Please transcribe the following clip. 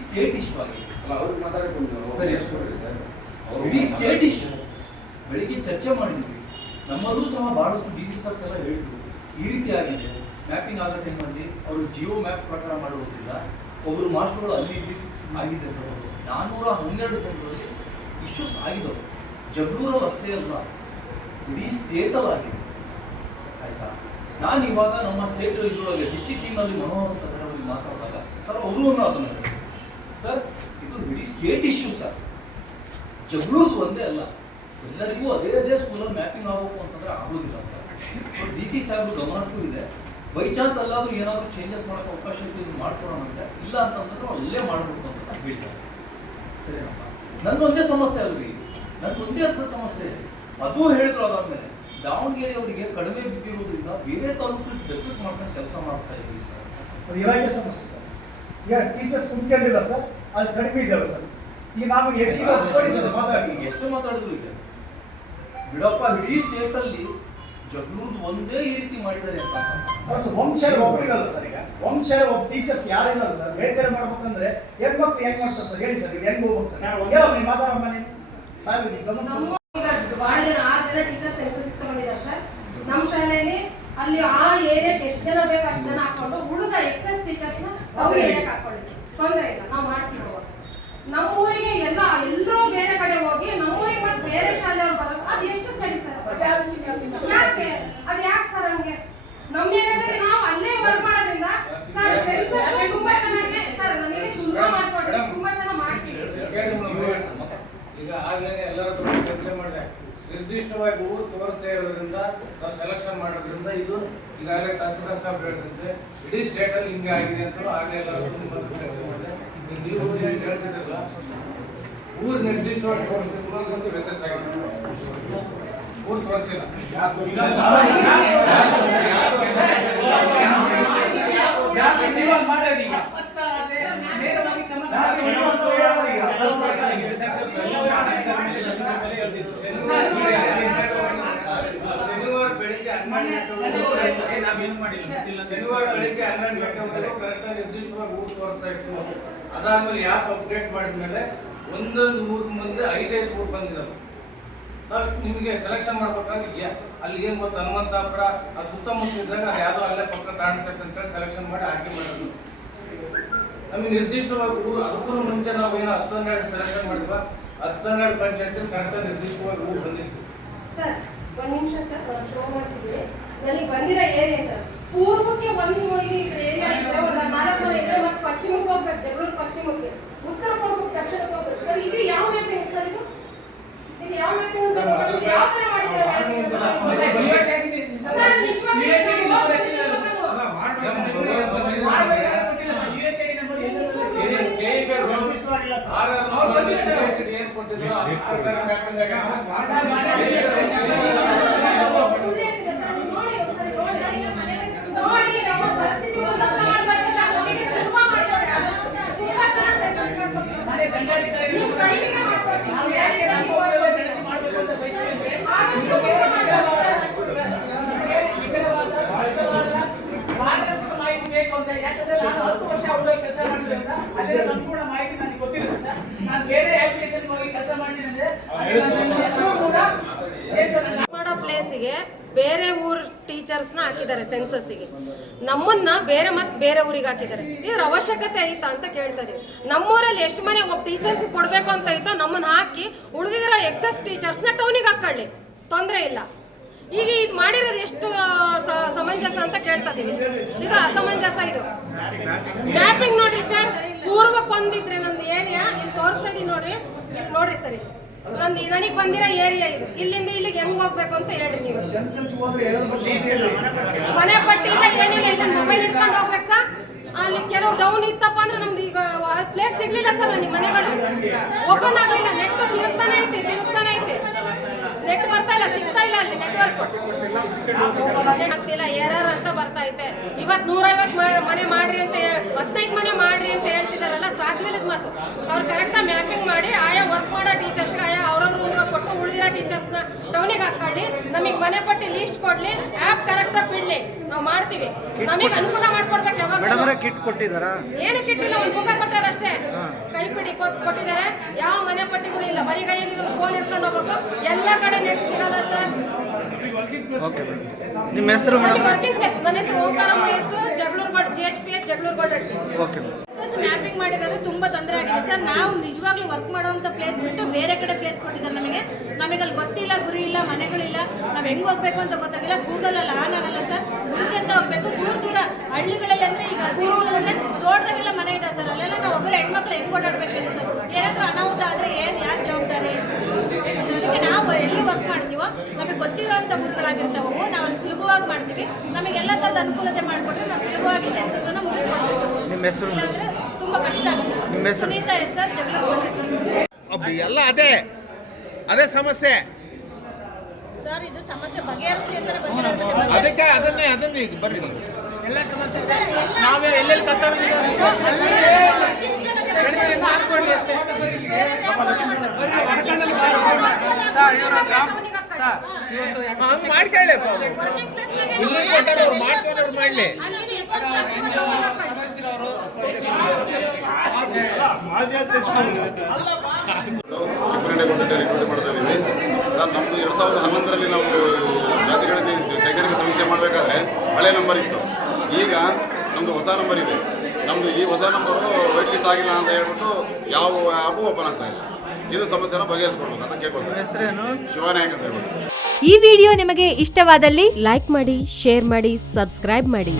State issue ಆಗಿದೆ ಅಲ್ಲ ಅವ್ರಿಗೆ ಮಾತಾಡಿಕೊಂಡು ಸರಿ. ಸರ್. ಇಡೀ ಸ್ಟೇಟ್ ಇಶ್ಯೂ ಬೆಳಿಗ್ಗೆ ಚರ್ಚೆ ಮಾಡಿದ್ವಿ. ನಮ್ಮಲ್ಲೂ ಸಹ ಬಹಳಷ್ಟು ಡಿ ಸಿ ಸರ್ಸ್ ಎಲ್ಲ ಹೇಳಿದ್ರು ಈ ರೀತಿ ಆಗಿದೆ. ಮ್ಯಾಪಿಂಗ್ ಆಗೋ ಟೈಮಲ್ಲಿ ಅವರು ಜಿಯೋ ಮ್ಯಾಪ್ ಪ್ರಕಾರ ಮಾಡುವುದಿಲ್ಲ. ಒಬ್ಬರು ಮಾಸ್ಟರ್ಗಳು ಅಲ್ಲಿ ಇಲ್ಲಿ ಆಗಿದೆ. ನಾನ್ನೂರ ಹನ್ನೆರಡು ಜನರಲ್ಲಿ ಇಶ್ಯೂಸ್ ಆಗಿದ್ದವು. ಜಗಳೂರಲ್ಲಿ ಅಷ್ಟೇ ಅಲ್ಲ ಇಡೀ ಸ್ಟೇಟಲ್ಲಿ ಆಗಿದೆ ಆಯ್ತಾ? ನಾನು ಇವಾಗ ನಮ್ಮ ಸ್ಟೇಟ್ ಇದ್ರೊಳಗೆ ಡಿಸ್ಟಿಕ್ ಟೀಮಲ್ಲಿ ಮನೋಹರ್ ಅಂತ ಮಾತಾಡಿದಾಗ ಸರ್ ಅವರು ಅದನ್ನು. ಸರ್ ಇದು ಇಡೀ ಸ್ಟೇಟ್ ಇಶ್ಯೂ ಸರ್ ಜಗಳೂರ್ದು ಒಂದೇ ಅಲ್ಲ. ಎಲ್ಲರಿಗೂ ಅದೇ ಅದೇ ಸ್ಕೂಲಲ್ಲಿ ಮ್ಯಾಪಿಂಗ್ ಆಗಬೇಕು ಅಂತಂದ್ರೆ ಆಗೋದಿಲ್ಲ ಸರ್ ಸೊ ಡಿ ಸಿ ಸಾಹೇಬ್ರು ಗಮನಕ್ಕೂ ಇದೆ. ಬೈ ಚಾನ್ಸ್ ಅಲ್ಲಾದ್ರೂ ಏನಾದರೂ ಚೇಂಜಸ್ ಮಾಡೋಕೆ ಅವಕಾಶ ಇತ್ತು, ಇದು ಮಾಡ್ಕೊಡೋಣ ಅಂತ. ಇಲ್ಲ ಅಂತಂದ್ರೆ ಅಲ್ಲೇ ಮಾಡಬೇಕು ಅಂತ ಹೇಳ್ತಾರೆ ಸರಿನಪ್ಪ? ನನ್ನ ಒಂದೇ ಸಮಸ್ಯೆ ಅಲ್ರಿ. ನನ್ನ ಒಂದೇ ಅರ್ಥ ಸಮಸ್ಯೆ. ಇದೆ ಅದು ಹೇಳಿದ್ರು ಅದಾದ್ಮೇಲೆ ದಾವಣಗೆರೆ ಅವರಿಗೆ ಕಡಿಮೆ ಬಿದ್ದಿರೋದ್ರಿಂದ ಬೇರೆ ತಾಲೂಕು ಡೆಫಿಟ್ ಮಾಡ್ಕೊಂಡು ಕೆಲಸ ಮಾಡಿಸ್ತಾ ಇದ್ವಿ ಸರ್ ಅದು ಸಮಸ್ಯೆ ಸರ್ ಟೀಚರ್ಸ್ ತುಂಬಿಕೊಂಡಿಲ್ಲ ಸರ್ ಅಲ್ಲಿ ಕಡಿಮೆ ಇದ್ದಾವೆ ಸರ್ ಈಗ ನಾವು ಹೆಚ್ಚಿಗೆ ಸ್ಪಡಿಸಿದ್ರೆ ಮಾತಾಡಿ ಎಷ್ಟು ಮಾತಾಡಿದ್ರು ಈಗ? ಬಿಡಪ್ಪ ಇಡೀ ಸ್ಟೇಟ್ ಅಲ್ಲಿ ಜಗಳೂರ್ದು ಒಂದೇ ಈ ರೀತಿ ಮಾಡಿದ್ದಾರೆ ಅಂತ. ಅಲ್ಲ ಸರ್ ವಂಶ ಒಬ್ಬರಿಗಲ್ಲ ಸರ್ ಈಗ. ವಂಶ ಒಬ್ಬ ಟೀಚರ್ಸ್ ಯಾರಿಲ್ಲ ಸರ್ ಬೇರೆ ಬೇರೆ ಮಾಡ್ಬೇಕಂದ್ರೆ ಹೆಣ್ಮಕ್ಳು ಹೆಂಗ್ ಮಾಡ್ತಾರೆ ಸರ್ ಹೇಳಿ ಸರ್ ಈಗ ಹೆಂಗ್ ಹೋಗ್ಬೇಕು ಸರ್ ಹೇಳೋ ನೀವು ಮಾತಾಡೋ ಮನೆ ಸಾಹೇಬ್ ನೀವು ಗಮನ ಬಹಳ ಜನ ಆರು ಜನ ಟೀಚರ್ ಸೆನ್ಸಸ್ ತಗೊಂಡಿದ್ದಾರೆ ಸರ್ ನಮ್ಮ ಶಾಲೆಯಲ್ಲಿ ಅಲ್ಲಿ ಆ ಏರಿಯಾಕ್ಕೆ ಎಷ್ಟು ಜನ ಬೇಕು ಅಷ್ಟು ಜನ ಹಾಕೊಂಡು ಉಳಿದ ಎಕ್ಸಸ್ ಟೀಚರ್ಸ್ನ ಅವ್ರ ಏರಿಯಾಕ್ಕೆ ಹಾಕೊಳ್ಳಿ ತೊಂದರೆ ಇಲ್ಲ. ನಾವು ಮಾಡ್ತೀವಿ? ನಮ್ಮೂರಿಗೆ ನಮ್ಮ ಊರಿಗೆ ಎಲ್ಲ ಎಲ್ಲರೂ ಬೇರೆ ಕಡೆ ಹೋಗಿ ನಮ್ಮೂರಿಗೆ ಮತ್ತೆ ಬೇರೆ ಶಾಲೆಯವ್ರು ಬರೋದು ಅದು ಎಷ್ಟು ಸರಿ ಸರ್ ಯಾಕೆ ಅದು ಯಾಕೆ ಸರ್ ಹಂಗೆ ನಮ್ಮ ಏರಿಯಾದಲ್ಲಿ ನಾವು ಅಲ್ಲೇ ವರ್ಕ್ ಮಾಡೋದ್ರಿಂದ ಸರ್ ಸೆನ್ಸಸ್ ತುಂಬಾ ಚೆನ್ನಾಗಿದೆ ಸರ್ ನಮಗೆ ಸುಲಭ ಮಾಡ್ಕೊಡ್ರಿ ತುಂಬಾ ಚೆನ್ನಾಗಿ ಮಾಡ್ತೀವಿ ಕೇಳಿ ಮೇಡಮ್. ಎಲ್ಲರ ಹತ್ರ ಚರ್ಚೆ ಮಾಡಿದೆ ನಿರ್ದಿಷ್ಟವಾಗಿ ಊರು ತೋರಿಸ್ತಾ ಇರೋದ್ರಿಂದ ನಾವು ಸೆಲೆಕ್ಷನ್ ಮಾಡೋದ್ರಿಂದ ಇದು ಈಗಾಗಲೇ ತಹಸೀಲ್ದಾರ್ ಸಾಹೇಬ್ ಹೇಳಿದಂತೆ ಇಡೀ ಸ್ಟೇಟ್ ಅಲ್ಲಿ ಹಿಂಗೆ ಆಗಿದೆ ಅಂತ ಆಗಲೇ ಎಲ್ಲರ ಚರ್ಚೆ ಮಾಡಿದೆ ನೀವು ಹೇಳ್ತಿದ್ರಲ್ಲ ಊರು ನಿರ್ದಿಷ್ಟವಾಗಿ ತೋರಿಸಿದ್ರು ವ್ಯತ್ಯಾಸ ಆಗಿದೆ ಊರು ತೋರಿಸಿಲ್ಲ ಶನಿವಾರ ಬೆಳಿಗ್ಗೆ ಹನ್ನೆರಡು ಗಂಟೆವರೆಗೂ ಶನಿವಾರ ಬೆಳಿಗ್ಗೆ ಹನ್ನೆರಡು ಗಂಟೆವರೆಗೂ ಕರೆಕ್ಟಾಗಿ ನಿರ್ದಿಷ್ಟವಾಗಿ ಊರು ತೋರಿಸ್ತಾ ಇತ್ತು ಅದಾದ್ಮೇಲೆ ಯಾಪ್ ಅಪ್ಡೇಟ್ ಮಾಡಿದ್ಮೇಲೆ ಒಂದೊಂದು ಊರ್ ಮುಂದೆ ಐದೈದು ಊರು ಬಂದಿದ್ದಾವೆ ನಾವು ನಿಮಗೆ ಸೆಲೆಕ್ಷನ್ ಮಾಡ್ಬೇಕಾದ್ರೆ ಅಲ್ಲಿ ಏನು ಗೊತ್ತು ಹನುಮಂತಾಪುರ ಆ ಸುತ್ತಮುತ್ತ ಇದ್ದಾಗ ಅದು ಯಾವುದೋ ಅಲ್ಲೇ ಪಕ್ಕ ಕಾಣ್ತೈತೆ ಅಂತೇಳಿ ಸೆಲೆಕ್ಷನ್ ಮಾಡಿ ಆಯ್ಕೆ ಮಾಡೋದು ನಮಗೆ ನಿರ್ದಿಷ್ಟವಾಗಿ ಊರು ಅದಕ್ಕೂ ಮುಂಚೆ ನಾವು ಏನೋ ಹತ್ತೊಂದೆರಡು ಸೆಲೆಕ್ಷನ್ ಮಾಡಿದ್ವ ಹತ್ತೊಂದೆರಡು ಪಂಚಾಯತ್ ಕರೆಕ್ಟಾಗಿ ನಿರ್ದಿಷ್ಟವಾಗಿ ಊರು ಬಂದಿತ್ತು. ಸರ್ ಒಂದ್ ನಿಮಿಷ ಸರ್ ನನಗೆ ಬಂದಿರೋ ಏರಿಯಾ ಸರ್ ಪೂರ್ವಕ್ಕೆ ಒಂದು ಇದು ಇದ್ರೆ ಏರಿಯಾ ಇದ್ರೆ ಒಂದು ನಾಲ್ಕು ಮನೆ ಇದ್ರೆ ಮತ್ತೆ ಪಶ್ಚಿಮಕ್ಕೆ ಹೋಗ್ಬೇಕು ಜಗಳೂರು ಪಶ್ಚಿಮಕ್ಕೆ ಉತ್ತರಕ್ಕೆ ಹೋಗ್ಬೇಕು ದಕ್ಷಿಣಕ್ಕೆ ಹೋಗ್ಬೇಕು ಸರ್ ಇದು ಯಾವ ಮ್ಯಾಪಿಂಗ್ ಸರ್ ಇದು ಇದು ಯಾವ ಮ್ಯಾಪಿಂಗ್ ಅಂತ ಗೊತ್ತಾಗ್ತಿಲ್ಲ. ಯಾವ ತರ ಮಾಡಿದ್ದಾರೆ. ಸರ್ ಮಾರ್ಗದರ್ಶಕ ಮಾಹಿತಿ ಬೇಕು ಅಂತ. ಯಾಕಂದ್ರೆ ನಾನು ಹತ್ತು ವರ್ಷ ಊರಲ್ಲಿ ಕೆಲಸ ಮಾಡಿದ್ರಿಂದ ಅಲ್ಲಿನ ಸಂಪೂರ್ಣ ಮಾಹಿತಿ ನನಗೆ ಗೊತ್ತಿಲ್ಲ ಸರ್ ನಾನು ಬೇರೆ ಅಪ್ಲಿಕೇಶನ್ ಹೋಗಿ ಕೆಲಸ ಮಾಡಿದ್ರೆ ಕೂಡ ಎಸ್ ಸರ್ ನನ್ನ ಮಾಡೋ ಪ್ಲೇಸಿಗೆ ಬೇರೆ ಊರ್ ಟೀಚರ್ಸ್ನ ಹಾಕಿದ್ದಾರೆ ಸೆನ್ಸಸ್ಸಿಗೆ ನಮ್ಮನ್ನ ಬೇರೆ ಮತ್ತೆ ಬೇರೆ ಊರಿಗೆ ಹಾಕಿದ್ದಾರೆ. ಇದ್ರ ಅವಶ್ಯಕತೆ ಐತಾ ಅಂತ ಕೇಳ್ತಾ ಇದೀವಿ ನಮ್ಮೂರಲ್ಲಿ ಎಷ್ಟು ಮನೆ ಒಬ್ಬ ಟೀಚರ್ಸ್ ಕೊಡ್ಬೇಕು ಅಂತ ಐತೋ ನಮ್ಮನ್ನ ಹಾಕಿ ಉಳಿದಿರೋ ಎಕ್ಸಸ್ ಟೀಚರ್ಸ್ನ ಟೌನಿಗೆ ಹಾಕೊಳ್ಳಿ ತೊಂದರೆ ಇಲ್ಲ. ಈಗ ಇದು ಮಾಡಿರೋದು ಎಷ್ಟು ಸಮಂಜಸ ಅಂತ ಕೇಳ್ತಾ ಇದೀವಿ ಇದು ಅಸಮಂಜಸ ಇದು. ಮ್ಯಾಪಿಂಗ್ ನೋಡ್ರಿ ಸರ್ ಪೂರ್ವಕ್ಕೆ ಒಂದಿದ್ರೆ ನಂದು ಏರಿಯಾ ಇಲ್ಲಿ ತೋರಿಸ್ತಾ ನೋಡಿ ನೋಡ್ರಿ. ನೋಡ್ರಿ ಸರ್. ನಂದು ನನಗೆ ಬಂದಿರೋ ಏರಿಯಾ ಇದು. ಇಲ್ಲಿಂದ ಇಲ್ಲಿಗೆ ಹೆಂಗ್ ಹೋಗ್ಬೇಕು ಅಂತ ಹೇಳ್ರಿ ನೀವು. ಸೆನ್ಸಸ್ ಹೋದ್ರೆ ಎಲ್ಲರ ಬಗ್ಗೆ ಹೇಳಿ ಮನೆ ಪಟ್ಟಿ ಇಲ್ಲ ಏನಿಲ್ಲ ಇದನ್ನ ಮೊಬೈಲ್ ಇಟ್ಕೊಂಡು ಹೋಗ್ಬೇಕು ಸರ್. ಅಲ್ಲಿ ಕೆಲವು ಡೌನ್ ಇತ್ತಪ್ಪ ಅಂದ್ರೆ ನಮ್ದು ಈಗ ಪ್ಲೇಸ್ ಸಿಗ್ಲಿಲ್ಲ ಸರ್ ನಿಮ್ಮ ಮನೆಗಳು. ಓಪನ್ ಆಗ್ಲಿಲ್ಲ. ನೆಟ್ ತಿರುಗ್ತಾನೆ ಐತಿ ತಿರುಗ್ತಾನೆ ಐತಿ. ನೆಟ್ ಬರ್ತಾ ಇಲ್ಲ ಸಿಗ್ತಾ ಇಲ್ಲ ಅಲ್ಲಿ ನೆಟ್ವರ್ಕ್ ಆಗ್ತಿಲ್ಲ ಎರರ್ ಅಂತ ಬರ್ತಾ ಐತೆ. ಇವತ್ ನೂರೈವತ್ ಮನೆ ಮಾಡ್ರಿ ಅಂತ ಹೇಳಿ ಹದಿನೈದು ಮನೆ ಮಾಡ್ರಿ ಅಂತ ಹೇಳ್ತಿದಾರಲ್ಲ ಸಾಧ್ಯ ಮಾತು. ಅವ್ರು ಕರೆಕ್ಟಾಗಿ ಮ್ಯಾಪಿಂಗ್ ಮಾಡಿ ಆಯಾ ವರ್ಕ್ ಮಾಡೋ ಟೀಚರ್ಸ್ಗೆ ಆಯಾ ಅವ್ರವ್ರ ರೂಮ್ಗೆ ಕೊಟ್ಟು ಉಳಿದಿರೋ ಟೀಚರ್ಸ್ನ ಟೌನಿಗೆ ಹಾಕೊಳ್ಳಿ ನಮಗೆ ಮನೆ ಪಟ್ಟಿ ಲೀಸ್ಟ್ ಕೊಡ್ಲಿ ಆಪ್ ಕರೆಕ್ಟ್ ಆಗಿ ಬಿಡ್ಲಿ. ನಾವು ಮಾಡ್ತೀವಿ. ನಮಗೆ ಅನುಕೂಲ ಮಾಡ್ಕೊಡ್ಬೇಕು ಯಾವಾಗ ಕಿಟ್ ಕೊಟ್ಟಿದ್ದಾರಾ? ಏನು ಕಿಟ್ಟಿಲ್ಲ ಒಂದು ಮುಖ ಕೊಟ್ಟಾರೆ ಅಷ್ಟೇ. ಕೈ ಪಿಡಿ ಕೊಟ್- ಕೊಟ್ಟಿದ್ದಾರೆ. ಯಾವ ಮನೆ ಪಟ್ಟಿಗಳು ಇಲ್ಲ. ಬರೀ ಕೈಯಲ್ಲಿ ಫೋನ್ ಇಟ್ಕೊಂಡು ಹೋಗ್ಬೇಕು. ಎಲ್ಲ ಕಡೆ ನೆಟ್ ಸಿಗಲ್ಲ ಸರ್. ನಿಮ್ಮ ಹೆಸರು ಮೇಡಮ್ ವರ್ಕಿಂಗ್ ಪ್ಲೇಸ್ ನನ್ನ ಹೆಸರು Omkara Jagaluru ಜಗಳೂರ್ಗೋಡ್ G H P S Jagaluru Hatti okay ಮಾಡಿರೋದು ತುಂಬಾ ತೊಂದರೆ ಆಗಿದೆ. ಸರ್ ನಾವು ನಿಜವಾಗ್ಲೂ ವರ್ಕ್ ಮಾಡುವಂತ ಪ್ಲೇಸ್ ಬಿಟ್ಟು ಬೇರೆ ಕಡೆ ಪ್ಲೇಸ್ ಕೊಟ್ಟಿದ್ದಾರೆ ನಮಗೆ. ನಮಗೆ ಅಲ್ಲಿ ಗೊತ್ತಿಲ್ಲ ಗುರಿ ಇಲ್ಲ ಮನೆಗಳಿಲ್ಲ. ನಾವು ಹೆಂಗ್ ಹೋಗ್ಬೇಕು ಅಂತ ಗೊತ್ತಾಗಿಲ್ಲ. ಗೂಗಲ್ ಅಲ್ಲಿ ಆನ್ ಆಗಲ್ಲ ಸರ್ ಗುರಿಗೆ ಅಂತ ಹೋಗ್ಬೇಕು. ದೂರ ದೂರ ಹಳ್ಳಿಗಳಲ್ಲಿ ಅಂದ್ರೆ ಈಗ ತೋಟದಾಗೆಲ್ಲ ಮನೆ ಇದೆ ಸರ್. ಅಲ್ಲೆಲ್ಲ ನಾವು ಒಬ್ಬರು ಹೆಣ್ಮಕ್ಳು ಹೆಂಗ್ ಓಡಾಡ್ಬೇಕು ಹೇಳಿ ಸರ್. ಏನಾದ್ರೂ ಅನಾಹುತ ಆದ್ರೆ ಏನ್ ಯಾರು ಜವಾಬ್ದಾರಿ? ಅದಕ್ಕೆ ನಾವು ಎಲ್ಲಿ ವರ್ಕ್ ಮಾಡ್ತೀವೋ ನಮಗೆ ಗೊತ್ತಿರೋಂಥ ಊರುಗಳಾಗಿರ್ತಾವೆ ನಾವು ಅಲ್ಲಿ ಸುಲಭವಾಗಿ ಮಾಡ್ತೀವಿ. ನಮಗೆ ಎಲ್ಲ ಥರದ ಅನುಕೂಲತೆ ಮಾಡಿಕೊಟ್ರೆ ನಾವು ಸುಲಭವಾಗಿ ಸೆನ್ಸಸ್ ಮುಗಿಸ್ಕೊಳ್ತೀವಿ ಸರ್. ನಿಮ್ಮ ಹೆಸರು? ತುಂಬಾ ಕಷ್ಟ ಆಗುತ್ತೆ ಸರ್. ಸುನೀತಾ ಎಸ್ ಸರ್ ಎಲ್ಲ ಅದೇ. ಅದೇ ಸಮಸ್ಯೆ. ಸರ್ ಇದು ಸಮಸ್ಯೆ ಬಗೆಹರಿಸಲಿ ಅಂತಾನೆ ಬಂದಿರೋದು ಅದಕ್ಕೆ ಅದನ್ನೇ ಅದನ್ನೇ ಈಗ ಬರ್ರಿ ಎಲ್ಲ ಸಮಸ್ಯೆ ಸರ್, ನಾವೇ ಎಲ್ಲೆಲ್ಲಿ ಕರ್ತವ್ಯ ಹಾಕೊಡ್ಲಿ ಅಷ್ಟೇ. ಹಂಗ್ ಮಾಡ್ಕೊಳ್ಳಪ್ಪ ಇಲ್ರಿ ಕೊಟ್ಟಾರ ಅವ್ರು. ಮಾಡ್ತಾರೆ ಅವ್ರು ಮಾಡ್ಲಿ. ಚಿಕ್ಕಮಗಳೂರಿನಲ್ಲಿ ರಿಕ್ರೂಟ್ ಮಾಡ್ತಾ ಇದ್ದೀವಿ ಸರ್ ನಮ್ಮದು ಎರಡು ಸಾವಿರದ ಹನ್ನೊಂದರಲ್ಲಿ ನಾವು ಜಾತಿಗಳಲ್ಲಿ ಶೈಕ್ಷಣಿಕ ಸಮೀಕ್ಷೆ ಮಾಡಬೇಕಾದ್ರೆ ಹಳೆ ನಂಬರ್ ಇತ್ತು. ಈಗ ನಮ್ಮದು ಹೊಸ ನಂಬರ್ ಇದೆ. ನಮ್ಮದು ಈ ಹೊಸ ನಂಬರು ವೈಟ್ ಲಿಸ್ಟ್ ಆಗಿಲ್ಲ ಅಂತ ಹೇಳ್ಬಿಟ್ಟು ಯಾವ ಆ್ಯಪು ಓಪನ್ ಆಗ್ತಾ ಇಲ್ಲ. ಇದು ಸಮಸ್ಯೆನ ಬಗೆಹರಿಸ್ಕೊಡ್ಬೇಕು ಅಂತ ಹೆಸರೇನು? ಶಿವನಾಯಕ್ ಅಂತ ಹೇಳ್ಬಿಟ್ಟು. ಈ ವಿಡಿಯೋ ನಿಮಗೆ ಇಷ್ಟವಾದಲ್ಲಿ ಲೈಕ್ ಮಾಡಿ ಶೇರ್ ಮಾಡಿ ಸಬ್ಸ್ಕ್ರೈಬ್ ಮಾಡಿ.